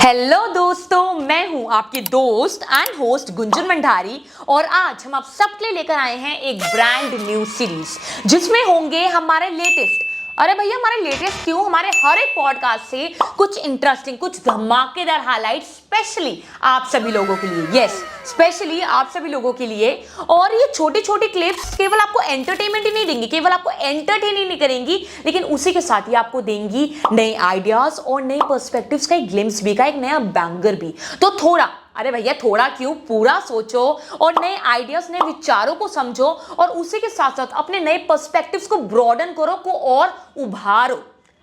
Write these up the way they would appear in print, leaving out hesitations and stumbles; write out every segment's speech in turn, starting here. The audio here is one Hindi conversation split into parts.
हेलो दोस्तों, मैं हूं आपकी दोस्त एंड होस्ट गुंजन मंडारी और आज हम आप सबके लिए लेकर आए हैं एक ब्रांड न्यू सीरीज जिसमें होंगे हमारे लेटेस्ट। अरे भैया, हमारे लेटेस्ट क्यों, हमारे हर एक पॉडकास्ट से कुछ इंटरेस्टिंग, कुछ धमाकेदार हाइलाइट स्पेशली आप सभी लोगों के लिए। यस, स्पेशली आप सभी लोगों के लिए। और ये छोटी छोटी क्लिप्स केवल आपको एंटरटेनमेंट ही नहीं देंगी, केवल आपको एंटरटेन ही नहीं करेंगी, लेकिन उसी के साथ ही आपको देंगी नए आइडियाज और नए पर्सपेक्टिव्स का एक ग्लिम्स भी, का एक नया बैंगर भी। तो थोड़ा, अरे भैया थोड़ा क्यों, पूरा सोचो और नए आइडियाज, नए विचारों को समझो और उसी के साथ साथ अपने नए पर्सपेक्टिव्स को ब्रॉडन करो, को और उभारो।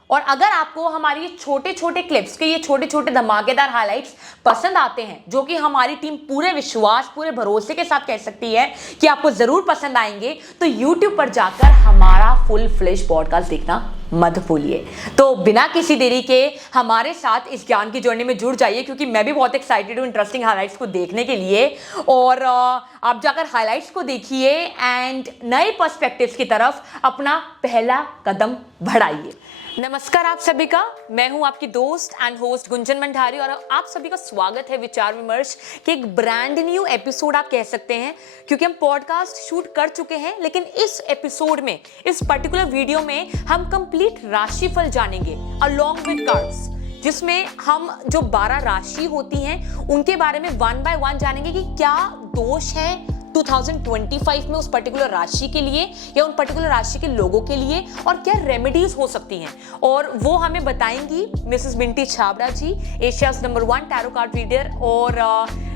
और अगर आपको हमारी ये छोटे छोटे क्लिप्स के ये छोटे छोटे धमाकेदार हाइलाइट्स पसंद आते हैं, जो कि हमारी टीम पूरे विश्वास, पूरे भरोसे के साथ कह सकती है कि आपको जरूर पसंद आएंगे, तो YouTube पर जाकर हमारा फुल फ्लेश पॉडकास्ट देखना मत भूलिए। तो बिना किसी देरी के हमारे साथ इस ज्ञान की जर्नी में जुड़ जाइए, क्योंकि मैं भी बहुत एक्साइटेड हूँ इंटरेस्टिंग हाइलाइट्स को देखने के लिए। और आप जाकर हाइलाइट्स को देखिए एंड नए पर्सपेक्टिव्स की तरफ अपना पहला कदम बढ़ाइए। नमस्कार आप सभी का, मैं हूं आपकी दोस्त एंड होस्ट गुंजन मंडारी और आप सभी का स्वागत है विचार विमर्श के एक ब्रांड न्यू एपिसोड आप कह सकते हैं, क्योंकि हम पॉडकास्ट शूट कर चुके हैं, लेकिन इस एपिसोड में, इस पर्टिकुलर वीडियो में हम कंप्लीट राशिफल जानेंगे अलोंग विद कार्ड्स, जिसमें हम जो 12 राशि होती हैं उनके बारे में वन बाय वन जानेंगे कि क्या दोष है 2025 में उस पर्टिकुलर राशि के लिए या उन पर्टिकुलर राशि के लोगों के लिए, और क्या रेमेडीज हो सकती हैं। और वो हमें बताएंगी Mrs Binty Chhabra ji, Asia's number 1 tarot card reader, और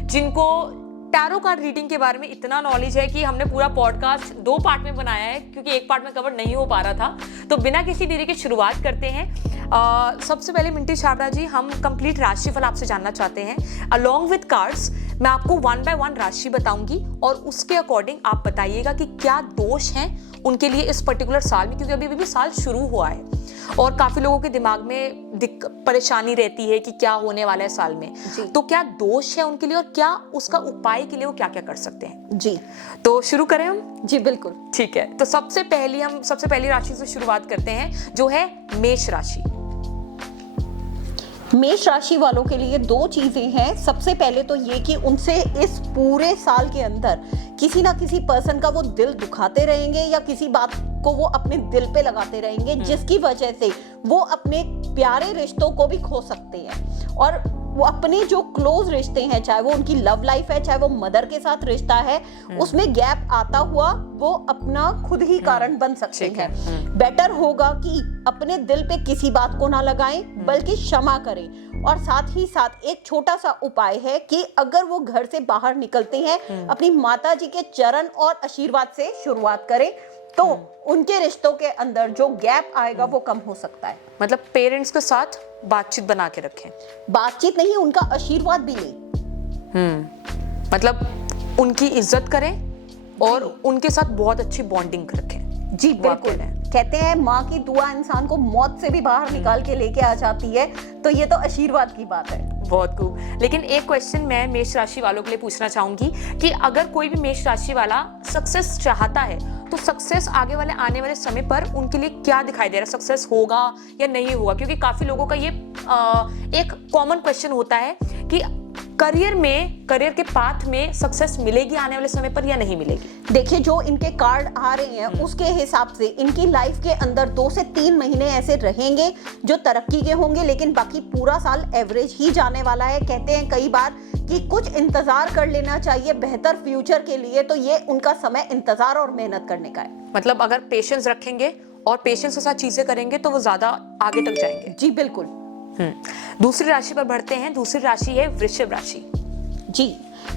जिनको टैरो कार्ड रीडिंग के बारे में इतना नॉलेज है कि हमने पूरा पॉडकास्ट 2 पार्ट में बनाया है, क्योंकि एक पार्ट में कवर नहीं हो पा रहा था। तो बिना किसी देरी के शुरुआत करते हैं। सबसे पहले मिंटी छाबड़ा जी, हम कंप्लीट राशिफल आपसे जानना चाहते हैं अलोंग विद कार्ड्स। मैं आपको वन बाय वन राशि बताऊंगी और उसके अकॉर्डिंग आप बताइएगा कि क्या दोष हैं उनके लिए इस पर्टिकुलर साल में, क्योंकि अभी भी साल शुरू हुआ है और काफी लोगों के दिमाग में परेशानी रहती है कि क्या होने वाला है साल में। तो क्या दोष है उनके लिए और क्या उसका उपाय के लिए वो क्या क्या कर सकते हैं। जी, तो शुरू करें हम। जी बिल्कुल, ठीक है। तो सबसे पहली राशि से शुरुआत करते हैं, जो है मेष राशि। मेष राशि वालों के लिए 2 चीजें हैं। सबसे पहले तो ये कि उनसे इस पूरे साल के अंदर किसी ना किसी पर्सन का वो दिल दुखाते रहेंगे या किसी बात को वो अपने दिल पे लगाते रहेंगे, जिसकी वजह से वो अपने प्यारे रिश्तों को भी खो सकते हैं। और वो अपने जो क्लोज रिश्ते हैं, चाहे वो उनकी लव लाइफ है, चाहे वो मदर के साथ रिश्ता है, उसमें गैप आता हुआ वो अपना खुद ही कारण बन सकते हैं। बेटर होगा कि अपने दिल पे किसी बात को ना लगाएं, बल्कि क्षमा करें। और साथ ही साथ एक छोटा सा उपाय है कि अगर वो घर से बाहर निकलते हैं, अपनी माता जी के चरण और आशीर्वाद से शुरुआत करें, तो उनके रिश्तों के अंदर जो गैप आएगा वो कम हो सकता है। मतलब पेरेंट्स के साथ बातचीत बना के रखें। बातचीत नहीं, उनका आशीर्वाद भी लें। मतलब उनकी इज्जत करें और उनके साथ बहुत अच्छी बॉन्डिंग रखें। जी बिल्कुल। कहते हैं माँ की दुआ इंसान को मौत से भी बाहर निकाल के लेके आ जाती है, तो ये तो आशीर्वाद की बात है। बहुत खूब। लेकिन एक क्वेश्चन मैं मेष राशि वालों के लिए पूछना चाहूंगी कि अगर कोई भी मेष राशि वाला सक्सेस चाहता है, तो सक्सेस आगे वाले आने वाले समय पर उनके लिए क्या दिखाई दे रहा है, सक्सेस होगा या नहीं होगा? क्योंकि काफी लोगों का ये एक कॉमन क्वेश्चन होता है कि करियर के पाथ में सक्सेस मिलेगी आने वाले समय पर या नहीं मिलेगी। देखिए, जो इनके कार्ड आ रहे हैं उसके हिसाब से इनकी लाइफ के अंदर 2 से 3 महीने ऐसे रहेंगे जो तरक्की के होंगे, लेकिन बाकी पूरा साल एवरेज ही जाने वाला है। कहते हैं कई बार कि कुछ इंतजार कर लेना चाहिए बेहतर फ्यूचर के लिए, तो ये उनका समय इंतजार और मेहनत करने का है। मतलब अगर पेशेंस रखेंगे और पेशेंस के साथ चीजें करेंगे तो वो ज्यादा आगे तक जाएंगे। जी बिल्कुल। दूसरी राशि पर बढ़ते हैं। दूसरी राशि है वृषभ राशि। जी,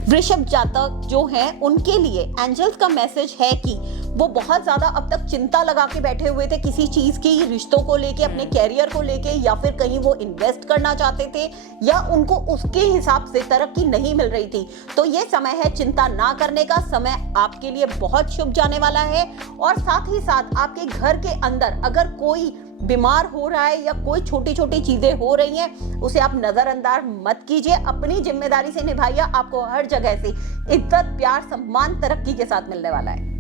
वृषभ जातक जो हैं उनके लिए एंजल्स का मैसेज है कि वो बहुत ज्यादा अब तक चिंता लगा के बैठे हुए थे किसी चीज की, रिश्तों को लेके, अपने कैरियर को लेके, या फिर कहीं वो इन्वेस्ट करना चाहते थे या उनको उसके हिसाब से तरक्की नहीं मिल रही थी। तो ये समय है चिंता ना करने का। समय आपके लिए बहुत शुभ जाने वाला है। और साथ ही साथ आपके घर के अंदर अगर कोई बीमार हो रहा है या कोई छोटी छोटी चीजें हो रही हैं, उसे आप नजरअंदाज मत कीजिए, अपनी जिम्मेदारी से निभाइए। आपको हर जगह से इज्जत, प्यार, सम्मान, तरक्की के साथ मिलने वाला है।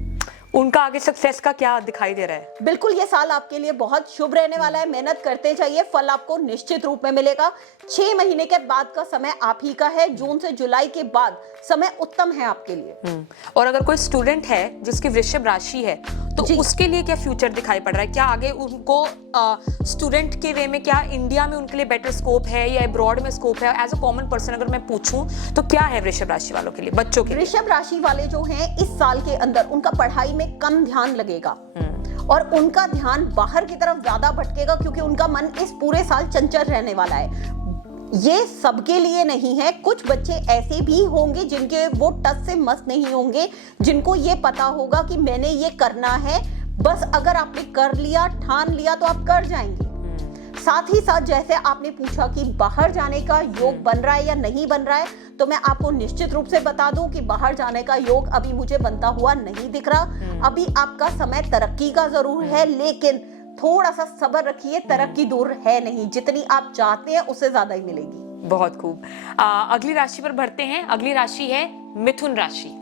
उनका आगे सक्सेस का क्या दिखाई दे रहा है? बिल्कुल, ये साल आपके लिए बहुत शुभ रहने वाला है। मेहनत करते जाइए, फल आपको निश्चित रूप में मिलेगा। 6 महीने के बाद का समय आप ही का है। जून से जुलाई के बाद समय उत्तम है आपके लिए। और अगर कोई स्टूडेंट है जिसकी वृषभ राशि है तो उसके लिए क्या फ्यूचर दिखाई पड़ रहा है? क्या आगे उनको स्टूडेंट के वे में क्या इंडिया में उनके लिए बेटर स्कोप है या अब्रॉड में स्कोप है? एज अ कॉमन पर्सन अगर मैं पूछूं तो क्या है वृषभ राशि वालों के लिए, बच्चों के लिए? वृषभ राशि वाले जो हैं इस साल के अंदर उनका पढ़ाई में कम ध्यान लगेगा और उनका ध्यान बाहर की तरफ ज्यादा भटकेगा, क्योंकि उनका मन इस पूरे साल चंचल रहने वाला है। ये सबके लिए नहीं है, कुछ बच्चे ऐसे भी होंगे जिनके वो टस से मस नहीं होंगे, जिनको ये पता होगा कि मैंने ये करना है, बस अगर आपने कर लिया, ठान लिया तो आप कर जाएंगे। साथ ही साथ जैसे आपने पूछा कि बाहर जाने का योग बन रहा है या नहीं बन रहा है, तो मैं आपको निश्चित रूप से बता दूं कि बाहर जाने का योग अभी मुझे बनता हुआ नहीं दिख रहा। अभी आपका समय तरक्की का जरूर है, लेकिन थोड़ा सा सब्र रखिए, तरक्की दूर है नहीं, जितनी आप चाहते हैं उससे ज्यादा ही मिलेगी। बहुत खूब। अगली राशि पर बढ़ते हैं। अगली राशि है मिथुन राशि।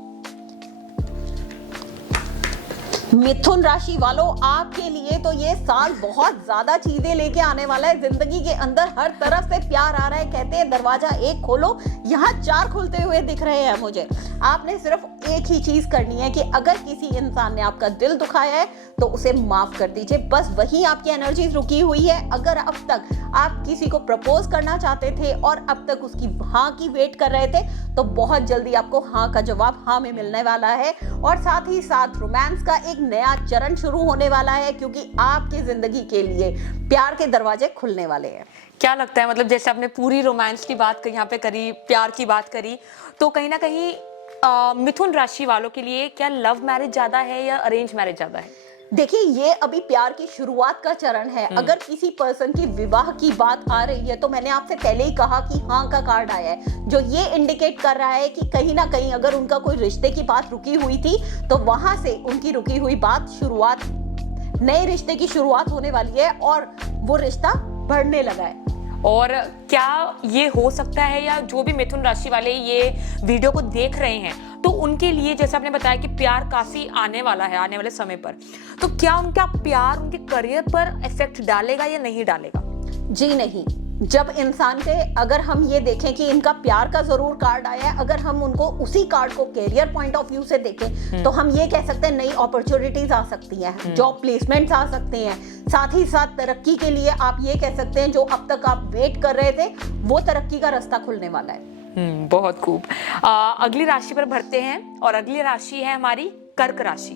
मिथुन राशि वालों, आपके लिए तो ये साल बहुत ज्यादा चीजें लेके आने वाला है। जिंदगी के अंदर हर तरफ से प्यार आ रहा है। कहते हैं दरवाजा एक खोलो, यहाँ 4 खुलते हुए दिख रहे हैं मुझे। आपने सिर्फ एक ही चीज करनी है कि अगर किसी इंसान ने आपका दिल दुखाया है तो उसे माफ कर दीजिए, बस वही आपकी एनर्जी रुकी हुई है। अगर अब तक आप किसी को प्रपोज करना चाहते थे और अब तक उसकी हाँ की वेट कर रहे थे, तो बहुत जल्दी आपको हाँ का जवाब हाँ में मिलने वाला है। और साथ ही साथ रोमांस का एक नया चरण शुरू होने वाला है, क्योंकि आपकी जिंदगी के लिए प्यार के दरवाजे खुलने वाले हैं। क्या लगता है, मतलब जैसे आपने पूरी रोमांस की बात यहाँ पे करी, प्यार की बात करी, तो कहीं ना कहीं मिथुन राशि वालों के लिए क्या लव मैरिज ज्यादा है या अरेंज मैरिज ज्यादा है? देखिए, ये अभी प्यार की शुरुआत का चरण है। अगर किसी पर्सन की विवाह की बात आ रही है तो मैंने आपसे पहले ही कहा कि हाँ का कार्ड आया है, जो ये इंडिकेट कर रहा है कि कहीं ना कहीं अगर उनका कोई रिश्ते की बात रुकी हुई थी तो वहां से उनकी रुकी हुई बात शुरुआत, नए रिश्ते की शुरुआत होने वाली है और वो रिश्ता बढ़ने लगा है। और क्या ये हो सकता है, या जो भी मिथुन राशि वाले ये वीडियो को देख रहे हैं तो उनके लिए जैसे आपने बताया कि प्यार काफी आने वाला है आने वाले समय पर, तो क्या उनका प्यार उनके करियर पर इफेक्ट डालेगा या नहीं डालेगा? जी नहीं। जब इंसान के, अगर हम ये देखें कि इनका प्यार का जरूर कार्ड आया है, अगर हम उनको उसी कार्ड को कैरियर पॉइंट ऑफ व्यू से देखें तो हम ये कह सकते हैं नई अपॉर्चुनिटीज आ सकती हैं, जॉब प्लेसमेंट्स आ सकते हैं। साथ ही साथ तरक्की के लिए आप ये कह सकते हैं जो अब तक आप वेट कर रहे थे वो तरक्की का रास्ता खुलने वाला है। बहुत खूब। अगली राशि पर बढ़ते हैं और अगली राशि है हमारी कर्क राशि।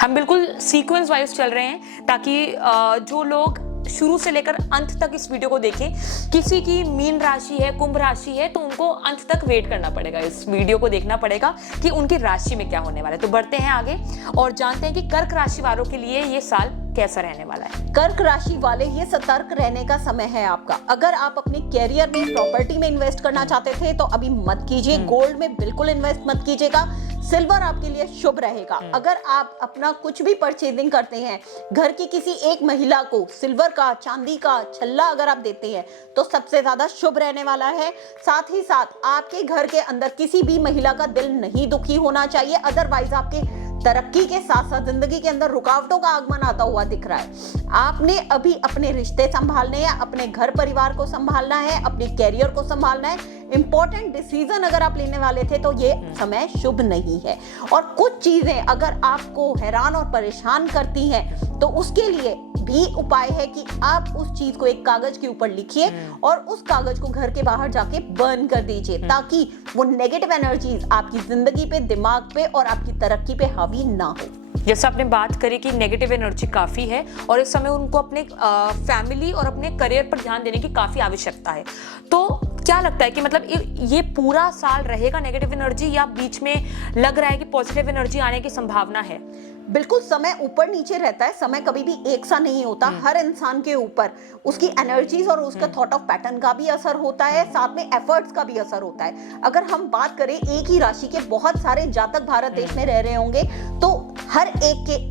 हम बिल्कुल सीक्वेंस वाइज चल रहे हैं ताकि जो लोग शुरू से लेकर अंत तक इस वीडियो को देखें, किसी की मीन राशि है, कुंभ राशि है, तो उनको अंत तक वेट करना पड़ेगा, इस वीडियो को देखना पड़ेगा कि उनकी राशि में क्या होने वाला है। तो बढ़ते हैं आगे और जानते हैं कि कर्क राशि वालों के लिए ये साल कैसा रहने वाला है। कर्क राशि वाले, ये सतर्क रहने का समय है आपका। अगर आप अपने कैरियर में, प्रॉपर्टी में इन्वेस्ट करना चाहते थे तो अभी मत कीजिए। गोल्ड में बिल्कुल इन्वेस्ट मत कीजिएगा। सिल्वर आपके लिए शुभ रहेगा। अगर आप अपना कुछ भी परचेजिंग करते हैं, घर की किसी एक महिला को सिल्वर का, चांदी का छल्ला अगर आप देते हैं तो सबसे ज्यादा शुभ रहने वाला है। साथ ही साथ आपके घर के अंदर किसी भी महिला का दिल नहीं दुखी होना चाहिए, अदरवाइज आपके तरक्की के साथ साथ जिंदगी के अंदर रुकावटों का आगमन आता हुआ दिख रहा है। आपने अभी अपने रिश्ते संभालने हैं, अपने घर परिवार को संभालना है, अपने कैरियर को संभालना है। इंपॉर्टेंट डिसीजन अगर आप लेने वाले थे तो ये समय शुभ नहीं है। और कुछ चीजें अगर आपको हैरान और परेशान करती हैं तो उसके लिए भी उपाय है कि आप उस चीज को एक कागज के ऊपर लिखिए और उस कागज को घर के बाहर जाके बर्न कर दीजिए, ताकि वो नेगेटिव एनर्जीज आपकी जिंदगी पे, दिमाग पे और आपकी तरक्की पे हावी ना हो। जैसे आपने बात करी कि नेगेटिव एनर्जी काफी है और इस समय उनको अपने फैमिली और अपने करियर पर ध्यान देने की काफी आवश्यकता है, तो क्या लगता है कि मतलब ये पूरा साल रहेगा नेगेटिव एनर्जी या बीच में लग रहा है कि पॉजिटिव एनर्जी आने की संभावना है? बिल्कुल, समय ऊपर नीचे रहता है। समय कभी भी एक सा नहीं होता। हर इंसान के ऊपर उसकी एनर्जीज और उसका थॉट ऑफ पैटर्न का भी असर होता है, साथ में एफर्ट्स का भी असर होता है। अगर हम बात करें एक ही राशि के बहुत सारे जातक भारत देश में रह रहे होंगे तो हर एक के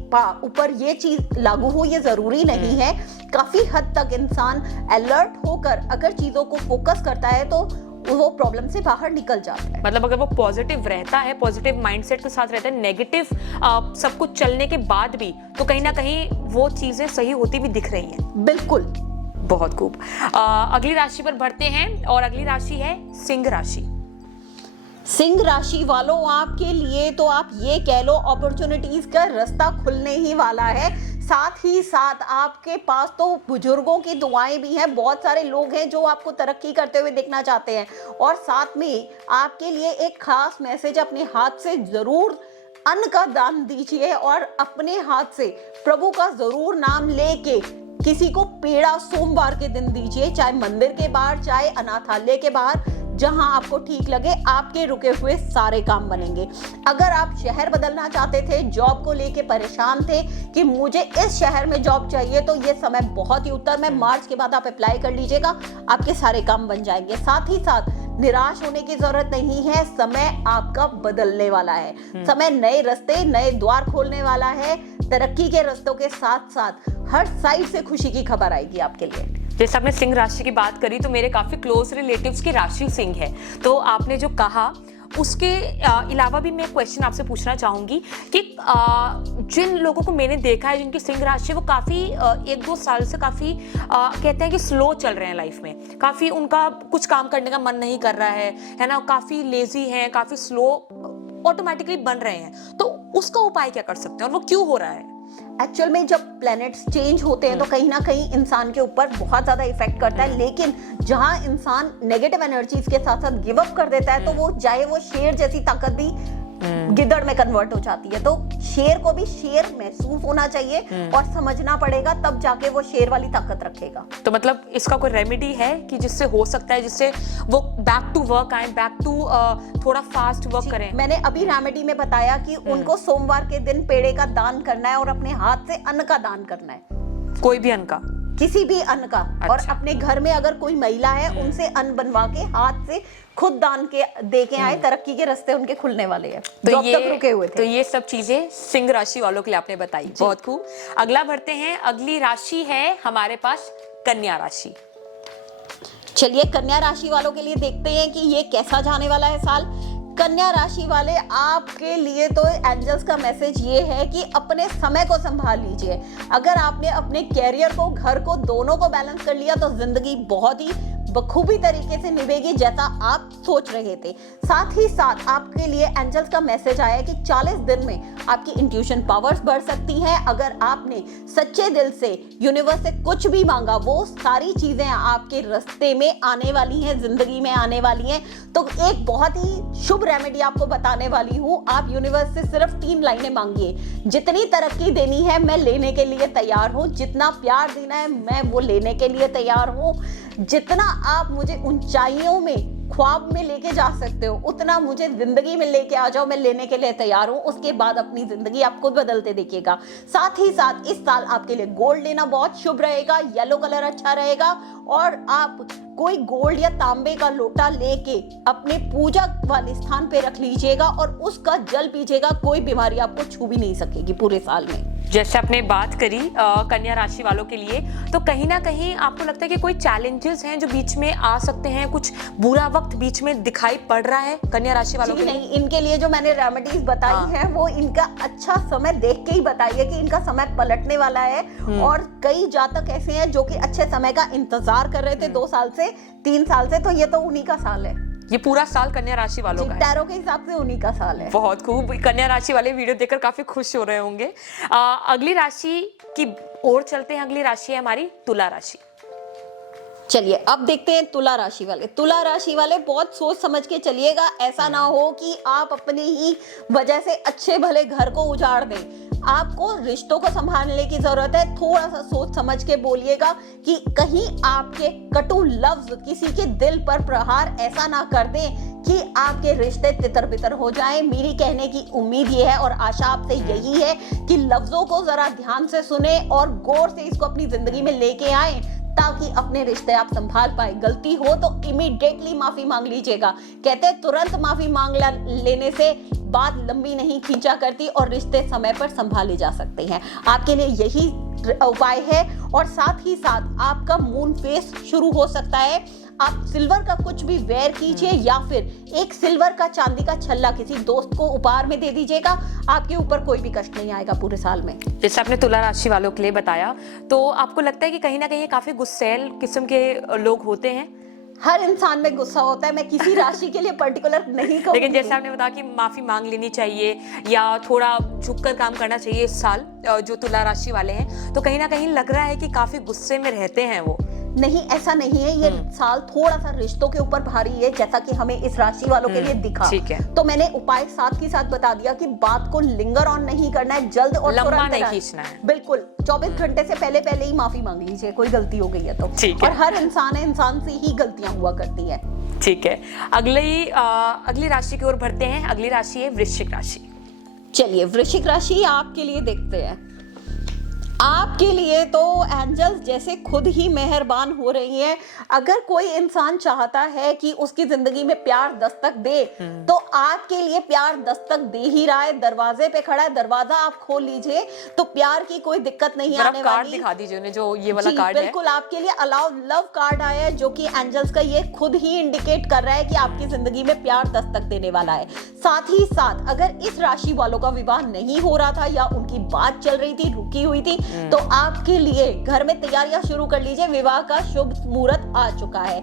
ऊपर ये चीज लागू हो ये जरूरी नहीं है। काफी हद तक इंसान अलर्ट होकर अगर चीजों को फोकस करता है तो वो प्रॉब्लम से बाहर निकल जाता है। मतलब अगर वो पॉजिटिव रहता है, पॉजिटिव माइंडसेट के साथ रहता है, नेगेटिव सब कुछ चलने के बाद भी, तो कहीं ना कहीं वो चीजें सही होती भी दिख रही हैं। बिल्कुल, बहुत खूब। अगली राशि पर बढ़ते हैं और अगली राशि है सिंह राशि। सिंह राशि वालों, आपके लिए तो आप ये कह लो अपॉर्चुनिटीज का रास्ता खुलने ही वाला है। साथ ही साथ आपके पास तो बुजुर्गों की दुआएं भी हैं। बहुत सारे लोग हैं जो आपको तरक्की करते हुए देखना चाहते हैं, और साथ में आपके लिए एक खास मैसेज, अपने हाथ से जरूर अन्न का दान दीजिए और अपने हाथ से प्रभु का जरूर नाम लेके किसी को पेड़ा सोमवार के दिन दीजिए, चाहे मंदिर के बाहर, चाहे अनाथालय के बाहर, जहां आपको ठीक लगे। आपके रुके हुए सारे काम बनेंगे। अगर आप शहर बदलना चाहते थे, जॉब को लेके परेशान थे कि मुझे इस शहर में जॉब चाहिए, तो ये समय बहुत ही उत्तम है। मार्च के बाद आप अप्लाई कर लीजिएगा, आपके सारे काम बन जाएंगे। साथ ही साथ निराश होने की जरूरत नहीं है, समय आपका बदलने वाला है। समय नए रास्ते, नए द्वार खोलने वाला है। तरक्की के रास्तों के साथ साथ हर साइड से खुशी की खबर आएगी आपके लिए। जैसे आपने सिंह राशि की बात करी, तो मेरे काफी क्लोज रिलेटिव्स की राशि सिंह है, तो आपने जो कहा उसके अलावा भी मैं क्वेश्चन आपसे पूछना चाहूंगी कि जिन लोगों को मैंने देखा है जिनकी सिंह राशि है, वो काफी 1-2 साल से काफी कहते हैं कि स्लो चल रहे हैं लाइफ में। काफी उनका कुछ काम करने का मन नहीं कर रहा है ना, काफी लेजी हैं, काफी स्लो ऑटोमेटिकली बन रहे हैं। तो उसका उपाय क्या कर सकते हैं और वो क्यों हो रहा है? एक्चुअल में जब प्लैनेट्स चेंज होते हैं तो कहीं ना कहीं इंसान के ऊपर बहुत ज्यादा इफेक्ट करता है, लेकिन जहां इंसान नेगेटिव एनर्जीज के साथ साथ गिव अप कर देता है, तो वो चाहे वो शेर जैसी ताकत भी गिद्दड़ में कन्वर्ट हो जाती है। तो शेर को भी शेर महसूस होना चाहिए और समझना पड़ेगा, तब जाके वो शेर वाली ताकत रखेगा। तो मतलब इसका कोई रेमेडी है कि जिससे हो सकता है, जिससे वो बैक टू वर्क आए, बैक टू थोड़ा फास्ट वर्क करें? मैंने अभी रेमेडी में बताया कि उनको सोमवार के दिन पेड़े का दान करना है और अपने हाथ से अन्न का दान करना है। कोई भी अन्न का? किसी भी अन्न का। अच्छा। और अपने घर में अगर कोई महिला है, उनसे अन्न बनवा के हाथ से खुद दान के दे के आए, तरक्की के रास्ते उनके खुलने वाले हैं। तो ये रुके हुए थे। तो ये सब चीजें सिंह राशि वालों के लिए आपने बताई, बहुत खूब। अगला बढ़ते हैं, अगली राशि है हमारे पास कन्या राशि। चलिए कन्या राशि वालों के लिए देखते हैं कि ये कैसा जाने वाला है साल। कन्या राशि वाले, आपके लिए तो एंजल्स का मैसेज ये है कि अपने समय को संभाल लीजिए। अगर आपने अपने कैरियर को, घर को, दोनों को बैलेंस कर लिया, तो जिंदगी बहुत ही बखूबी तरीके से निभेगी जैसा आप सोच रहे थे। साथ ही साथ आपके लिए एंजल्स का मैसेज आया है कि 40 दिन में आपकी इंट्यूशन पावर्स बढ़ सकती हैं। अगर आपने सच्चे दिल से यूनिवर्स से कुछ भी मांगा, वो सारी चीजें आपके रास्ते में आने वाली हैं, जिंदगी में आने वाली हैं। तो एक बहुत ही शुभ रेमेडी आपको बताने वाली हूँ। आप यूनिवर्स से सिर्फ 3 लाइनें मांगिए। जितनी तरक्की देनी है मैं लेने के लिए तैयार हूँ, जितना प्यार देना है मैं वो लेने के लिए तैयार हूँ, जितना आप मुझे ऊंचाइयों में ख्वाब में लेके जा सकते हो, उतना मुझे जिंदगी में लेके आ जाओ, मैं लेने के लिए तैयार हूँ। उसके बाद अपनी जिंदगी आप खुद बदलते देखिएगा। साथ ही साथ इस साल आपके लिए गोल्ड लेना बहुत शुभ रहेगा, येलो कलर अच्छा रहेगा, और आप कोई गोल्ड या तांबे का लोटा लेके अपने पूजा वाले स्थान पे रख लीजिएगा और उसका जल पीजिएगा। कोई बीमारी आपको छू भी नहीं सकेगी पूरे साल में। जैसे आपने बात करी कन्या राशि वालों के लिए, तो कहीं ना कहीं आपको लगता है कि कोई चैलेंजेस हैं जो बीच में आ सकते हैं, कुछ बुरा वक्त बीच में दिखाई पड़ रहा है कन्या राशि वालों के लिए? नहीं, इनके लिए जो मैंने रेमेडीज बताई हैं वो इनका अच्छा समय देख के ही बताई है कि इनका समय पलटने वाला है। और कई जातक ऐसे हैं जो कि अच्छे समय का इंतजार कर रहे थे 2 साल से, 3 साल से, तो ये तो उन्हीं का साल है। ये पूरा साल कन्या राशि वालों का है। टैरो के हिसाब से उन्हीं का साल है। बहुत खूब। कन्या राशि वाले वीडियो देखकर काफी खुश हो रहे होंगे। अगली राशि की ओर चलते हैं। अगली राशि है हमारी तुला राशि। चलिए अब देखते हैं तुला राशि वाले। तुला राशि वाले बहुत सोच समझ के चलिएगा, ऐसा ना हो कि आप अपनी ही वजह से अच्छे भले घर को उजाड़ दें। आपको रिश्तों को संभालने की जरूरत है। थोड़ा सा सोच समझ के बोलिएगा कि कहीं आपके कटु लफ्ज किसी के दिल पर प्रहार ऐसा ना कर दें कि आपके रिश्ते तितर बितर हो जाएं। मेरी कहने की उम्मीद ये है और आशा आपसे यही है कि लफ्जों को जरा ध्यान से सुने और गौर से इसको अपनी जिंदगी में लेके आए, ताकि अपने रिश्ते आप संभाल पाए। गलती हो तो इमीडिएटली माफी मांग लीजिएगा। कहते हैं तुरंत माफी मांग लेने से बात लंबी नहीं खींचा करती और रिश्ते समय पर संभाले जा सकते हैं। आपके लिए यही उपाय है। और साथ ही साथ आपका मून फेस शुरू हो सकता है। आप सिल्वर का कुछ भी वेयर कीजिए या फिर एक सिल्वर का चांदी का छल्ला किसी दोस्त को उपहार में दे दीजिएगा, आपके ऊपर कोई भी कष्ट नहीं आएगा पूरे साल में। जैसे आपने तुला राशि वालों के लिए बताया, तो आपको लगता है कि कहीं ना कहीं ये काफी गुस्सैल किस्म के लोग होते हैं? हर इंसान में गुस्सा होता है, मैं किसी राशि के लिए पर्टिकुलर नहीं कहूंगी। लेकिन जैसे आपने बताया कि माफी मांग लेनी चाहिए या थोड़ा झुककर काम करना चाहिए इस साल जो तुला राशि वाले हैं, तो कहीं ना कहीं लग रहा है कि काफी गुस्से में रहते हैं वो। नहीं, ऐसा नहीं है। ये साल थोड़ा सा रिश्तों के ऊपर भारी है, जैसा कि हमें इस राशि वालों के लिए दिखा। ठीक है। तो मैंने उपाय साथ ही साथ बता दिया कि बात को लिंगर ऑन नहीं करना है, जल्द और लंबा तुरंत नहीं खींचना है। बिल्कुल 24 घंटे से पहले ही माफी मांग लीजिए, कोई गलती हो गई है तो। ठीक है। और हर इंसान है, इंसान से ही गलतियां हुआ करती है। ठीक है, अगली राशि की ओर बढ़ते हैं। अगली राशि है वृश्चिक राशि। चलिए वृश्चिक राशि आपके लिए देखते हैं। आपके लिए तो एंजल्स जैसे खुद ही मेहरबान हो रही हैं। अगर कोई इंसान चाहता है कि उसकी जिंदगी में प्यार दस्तक दे, तो आपके लिए प्यार दस्तक दे ही रहा है, दरवाजे पे खड़ा है, दरवाजा आप खोल लीजिए तो प्यार की कोई दिक्कत नहीं आने वाली। कार्ड दिखा दीजिए उन्हें, जो ये वाला कार्ड है। बिल्कुल आपके लिए अलाउ लव कार्ड आया है, जो कि एंजल्स का ये खुद ही इंडिकेट कर रहा है कि आपकी जिंदगी में प्यार दस्तक देने वाला है। साथ ही साथ अगर इस राशि वालों का विवाह नहीं हो रहा था या उनकी बात चल रही थी, रुकी हुई थी, तो आपके लिए घर में तैयारियां शुरू कर लीजिए, विवाह का शुभ मुहूर्त आ चुका है।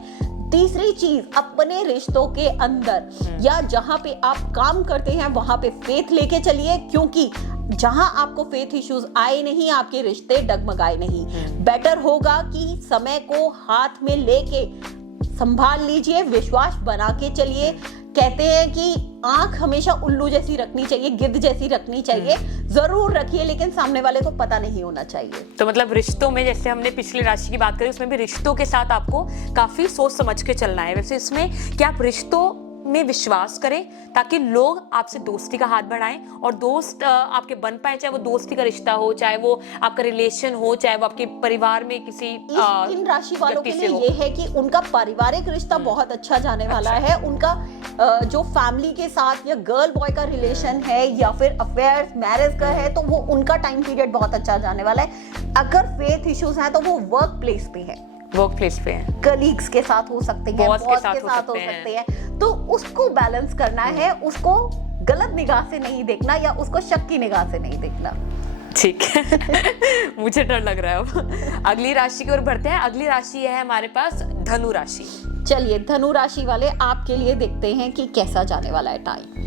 तीसरी चीज, अपने रिश्तों के अंदर या जहां पे आप काम करते हैं वहां पे फेथ लेके चलिए, क्योंकि जहां आपको फेथ इश्यूज आए नहीं, आपके रिश्ते डगमगाए नहीं। बेटर होगा कि समय को हाथ में लेके संभाल लीजिए, विश्वास बना के चलिए। कहते हैं कि आंख हमेशा उल्लू जैसी रखनी चाहिए, गिद्ध जैसी रखनी चाहिए। जरूर रखिए, लेकिन सामने वाले को पता नहीं होना चाहिए। तो मतलब रिश्तों में, जैसे हमने पिछली राशि की बात करी, उसमें भी रिश्तों के साथ आपको काफी सोच समझ के चलना है। वैसे इसमें क्या आप रिश्तों में विश्वास करें ताकि लोग आपसे दोस्ती का हाथ बढ़ाएं और दोस्त आपके बन पाए, चाहे वो दोस्ती का रिश्ता हो, चाहे वो आपका रिलेशन हो, चाहे वो आपके परिवार में किसी इन राशि वालों के लिए ये है कि उनका पारिवारिक रिश्ता बहुत अच्छा जाने वाला है। उनका जो फैमिली के साथ या गर्ल बॉय का रिलेशन है या फिर अफेयर्स मैरिज का है, तो वो उनका टाइम पीरियड बहुत अच्छा जाने वाला है। अगर फेथ इश्यूज हैं तो वो वर्क प्लेस पे है, वर्क प्लेस पे है, कलीग्स के साथ हो सकते हैं, बॉस के साथ हो सकते हैं। तो उसको बैलेंस करना है, उसको गलत निगाह से नहीं देखना या उसको शक की निगाह से नहीं देखना। ठीक है। मुझे डर लग रहा है अब। अगली राशि की ओर बढ़ते हैं। अगली राशि है हमारे पास धनु राशि। चलिए धनु राशि वाले आपके लिए देखते हैं कि कैसा जाने वाला है टाइम।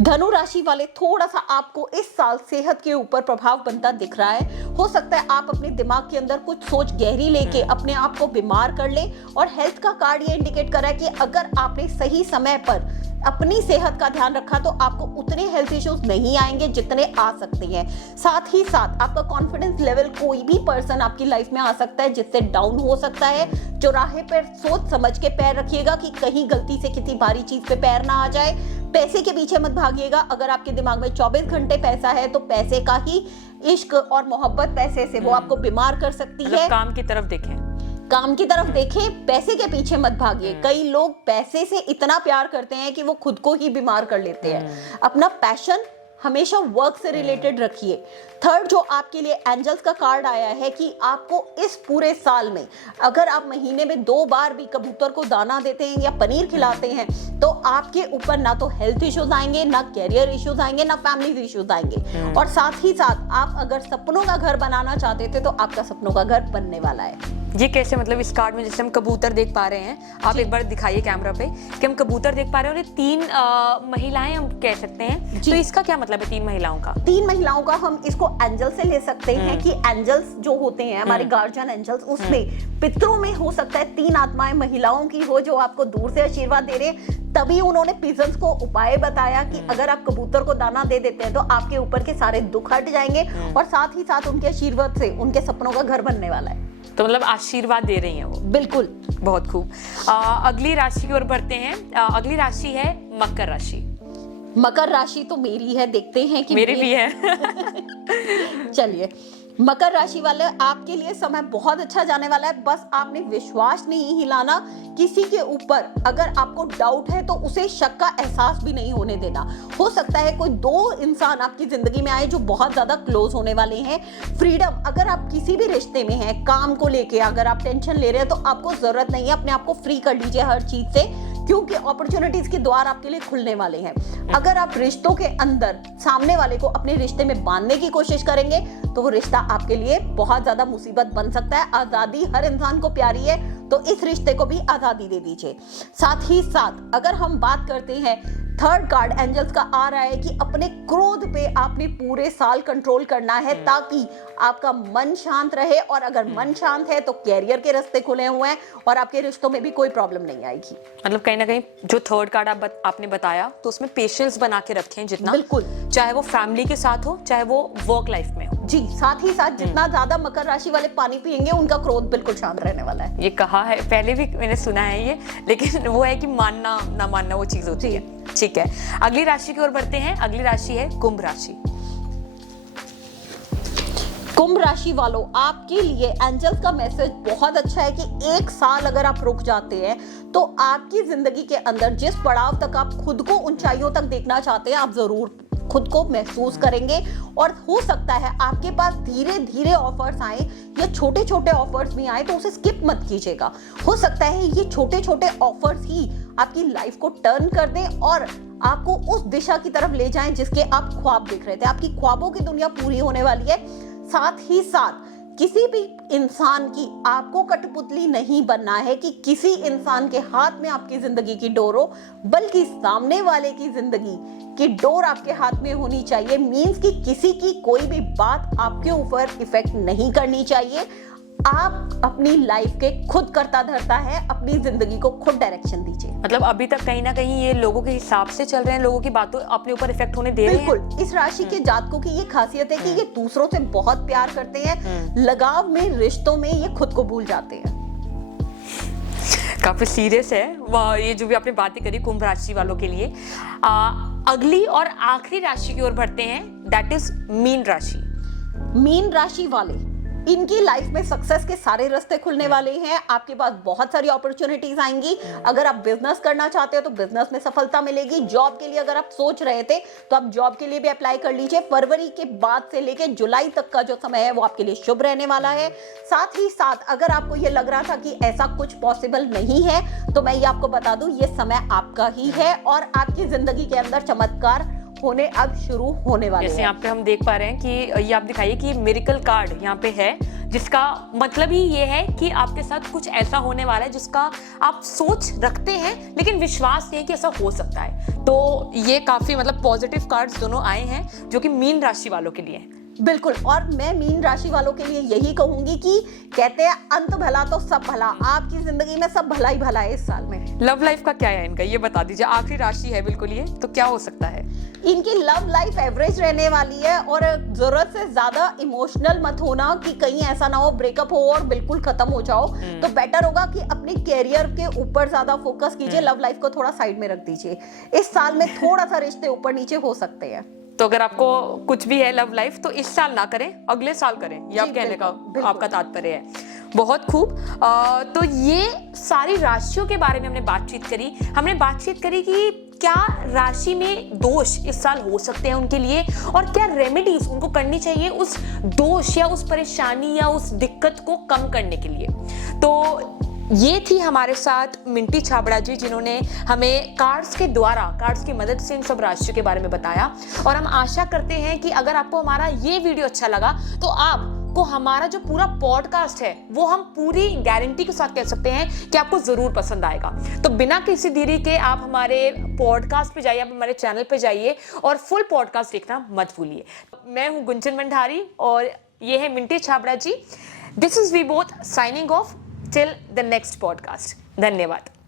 धनु राशि वाले थोड़ा सा आपको इस साल सेहत के ऊपर प्रभाव बनता दिख रहा है। हो सकता है आप अपने दिमाग के अंदर कुछ सोच गहरी लेके अपने आप को बीमार कर ले, और हेल्थ का कार्ड ये इंडिकेट कर रहा है कि अगर आपने सही समय पर अपनी सेहत का ध्यान रखा तो आपको उतने हेल्थ इश्यूज नहीं आएंगे जितने आ सकते हैं। साथ ही साथ आपका कॉन्फिडेंस लेवल, कोई भी पर्सन आपकी लाइफ में आ सकता है जिससे डाउन हो सकता है। चौराहे पर सोच समझ के पैर रखिएगा कि कहीं गलती से किसी भारी चीज पे पैर ना आ जाए। पैसे के पीछे मत भागिएगा। अगर आपके दिमाग में 24 घंटे पैसा है तो पैसे का ही इश्क और मोहब्बत पैसे से वो आपको बीमार कर सकती है। काम की तरफ देखें, काम की तरफ देखें, पैसे के पीछे मत भागिए। कई लोग पैसे से इतना प्यार करते हैं कि वो खुद को ही बीमार कर लेते हैं। अपना पैशन हमेशा वर्क से रिलेटेड रखिए। थर्ड, जो आपके लिए एंजल्स का कार्ड आया है कि आपको इस पूरे साल में अगर आप महीने में 2 बार भी कबूतर को दाना देते हैं या पनीर खिलाते हैं, तो आपके ऊपर ना तो हेल्थ इश्यूज आएंगे, ना कैरियर इश्यूज आएंगे, ना फैमिली इश्यूज आएंगे। और साथ ही साथ आप अगर सपनों का घर बनाना चाहते थे तो आपका सपनों का घर बनने वाला है। ये कैसे, मतलब इस कार्ड में जैसे हम कबूतर देख पा रहे हैं, आप एक बार दिखाइए कैमरा पे कि हम कबूतर देख पा रहे हैं, और ये 3 महिलाएं हम कह सकते हैं, तो इसका क्या मतलब है 3 महिलाओं का? 3 महिलाओं का हम इसको एंजल से ले सकते हैं कि एंजल्स जो होते हैं हमारे गार्जियन एंजल्स, उसमें पितरों में हो सकता है 3 आत्माएं महिलाओं की हो जो आपको दूर से आशीर्वाद दे रहे। तभी उन्होंने पिजन्स को उपाय बताया कि अगर आप कबूतर को दाना दे देते हैं तो आपके ऊपर के सारे दुख हट जाएंगे, और साथ ही साथ उनके आशीर्वाद से उनके सपनों का घर बनने वाला है। तो मतलब आशीर्वाद दे रही हैं वो। बिल्कुल, बहुत खूब। अगली राशि की ओर बढ़ते हैं। अगली राशि है मकर राशि। मकर राशि तो मेरी है, देखते हैं कि मेरी भी है। चलिए, मकर राशि वाले, आपके लिए समय बहुत अच्छा जाने वाला है। बस आपने विश्वास नहीं हिलाना किसी के ऊपर। अगर आपको डाउट है तो उसे शक का एहसास भी नहीं होने देना। हो सकता है कोई दो इंसान आपकी जिंदगी में आए जो बहुत ज्यादा क्लोज होने वाले हैं। फ्रीडम, अगर आप किसी भी रिश्ते में हैं, काम को लेके अगर आप टेंशन ले रहे हैं तो आपको जरूरत नहीं है, अपने आप को फ्री कर लीजिए हर चीज से, क्योंकि अपॉर्चुनिटीज के द्वार आपके लिए खुलने वाले हैं। अगर आप रिश्तों के अंदर सामने वाले को अपने रिश्ते में बांधने की कोशिश करेंगे तो वो रिश्ता आपके लिए बहुत ज्यादा मुसीबत बन सकता है। आजादी हर इंसान को प्यारी है, तो इस रिश्ते को भी आजादी दे दीजिए। साथ ही साथ अगर हम बात करते हैं, थर्ड कार्ड एंजल्स का आ रहा है कि अपने क्रोध पे आपने पूरे साल कंट्रोल करना है ताकि आपका मन शांत रहे, और अगर मन शांत है तो कैरियर के रास्ते खुले हुए हैं और आपके रिश्तों में भी कोई प्रॉब्लम नहीं आएगी। मतलब कहीं ना कहीं जो थर्ड कार्ड आपने बताया तो उसमें पेशेंस बना के रखें जितना, बिल्कुल, चाहे वो फैमिली के साथ हो चाहे वो वर्क लाइफ में हो। जी, साथ ही साथ जितना ज्यादा मकर राशि वाले पानी पिएंगे उनका क्रोध बिल्कुल शांत रहने वाला है। ये कहा है, पहले भी मैंने सुना है ये, लेकिन वो है कि मानना ना मानना वो चीज होती है। ठीक है, अगली राशि की ओर बढ़ते हैं। अगली राशि है कुंभ राशि। कुंभ राशि वालों, आपके लिए एंजल्स का मैसेज बहुत अच्छा है कि एक साल अगर आप रुक जाते हैं तो आपकी जिंदगी के अंदर जिस पड़ाव तक आप खुद को ऊंचाइयों तक देखना चाहते हैं, आप जरूर खुद को महसूस करेंगे। और हो सकता है आपके पास धीरे धीरे ऑफर्स आए या छोटे छोटे ऑफर्स भी आए तो उसे स्किप मत कीजिएगा। हो सकता है ये छोटे छोटे ऑफर्स ही आपकी लाइफ को टर्न कर दें और आपको उस दिशा की तरफ ले जाएं जिसके आप ख्वाब देख रहे थे। आपकी ख्वाबों की दुनिया पूरी होने वाली है। साथ ही साथ किसी भी इंसान की आपको कठपुतली नहीं बनना है कि किसी इंसान के हाथ में आपकी जिंदगी की डोर हो, बल्कि सामने वाले की जिंदगी की डोर आपके हाथ में होनी चाहिए। मींस कि किसी की कोई भी बात आपके ऊपर इफेक्ट नहीं करनी चाहिए। आप अपनी लाइफ के खुद करता धरता है, अपनी जिंदगी को खुद डायरेक्शन दीजिए। मतलब अभी तक कहीं ना कहीं ये लोगों के हिसाब से चल रहे हैं, लोगों की बातों अपने ऊपर इफेक्ट होने दे रहे हैं। बिल्कुल, इस राशि के जातकों की ये खासियत है कि ये दूसरों से बहुत प्यार करते हैं। लगाव में, रिश्तों में ये खुद को भूल जाते हैं। काफी सीरियस है ये जो भी आपने बातें करी कुंभ राशि वालों के लिए। अगली और आखिरी राशि की ओर बढ़ते हैं, दैट इज मीन राशि। मीन राशि वाले, इनकी लाइफ में सक्सेस के सारे रास्ते खुलने वाले हैं। आपके पास बहुत सारी अपॉर्चुनिटीज आएंगी। अगर आप बिजनेस करना चाहते हो तो बिजनेस में सफलता मिलेगी। जॉब के लिए अगर आप सोच रहे थे तो आप जॉब के लिए भी अप्लाई कर लीजिए। फरवरी के बाद से लेके जुलाई तक का जो समय है वो आपके लिए शुभ रहने वाला है। साथ ही साथ अगर आपको ये लग रहा था कि ऐसा कुछ पॉसिबल नहीं है तो मैं ये आपको बता दूं, ये समय आपका ही है और आपकी जिंदगी के अंदर चमत्कार होने अब शुरू होने वाले हैं। जैसे यहाँ पे हम देख पा रहे हैं कि ये आप दिखाइए कि मिरेकल कार्ड यहाँ पे है, जिसका मतलब ही ये है कि आपके साथ कुछ ऐसा होने वाला है जिसका आप सोच रखते हैं लेकिन विश्वास नहीं है कि ऐसा हो सकता है। तो ये काफी मतलब पॉजिटिव कार्ड्स दोनों आए हैं जो कि मीन राशि वालों के लिए हैं। बिल्कुल, और मैं मीन राशि वालों के लिए यही कहूंगी कि कहते हैं अंत भला तो सब भला। आपकी जिंदगी में सब भला ही भला है इस साल में। लव लाइफ का क्या है इनका, ये बता दीजिए। आखिरी राशि है बिल्कुल ये, तो क्या हो सकता है? इनकी लव लाइफ एवरेज रहने वाली है और जरूरत से ज्यादा इमोशनल मत होना कि कहीं ऐसा ना हो ब्रेकअप हो और बिल्कुल खत्म हो जाओ। तो बेटर होगा कि अपने कैरियर के ऊपर ज्यादा फोकस कीजिए। लव लाइफ को थोड़ा साइड में रख दीजिए। इस साल में थोड़ा सा रिश्ते ऊपर नीचे हो सकते हैं। तो अगर आपको कुछ भी है लव लाइफ तो इस साल ना करें, अगले साल करें, ये आप कहने का आपका तात्पर्य है। बहुत खूब। तो ये सारी राशियों के बारे में हमने बातचीत करी कि क्या राशि में दोष इस साल हो सकते हैं उनके लिए और क्या रेमेडीज उनको करनी चाहिए उस दोष या उस परेशानी या उस दिक्कत को कम करने के लिए। तो ये थी हमारे साथ मिंटी छाबड़ा जी, जिन्होंने हमें कार्ड्स के द्वारा, कार्ड्स की मदद से इन सब राशियों के बारे में बताया। और हम आशा करते हैं कि अगर आपको हमारा ये वीडियो अच्छा लगा तो आपको हमारा जो पूरा पॉडकास्ट है वो हम पूरी गारंटी के साथ कह सकते हैं कि आपको जरूर पसंद आएगा। तो बिना किसी देरी के आप हमारे पॉडकास्ट पे जाइए, आप हमारे चैनल पे जाइए और फुल पॉडकास्ट देखना मत भूलिए। मैं हूँ गुंजन मंडारी और ये है Minty Chhabra ji. This is we both signing off till the next podcast. धन्यवाद।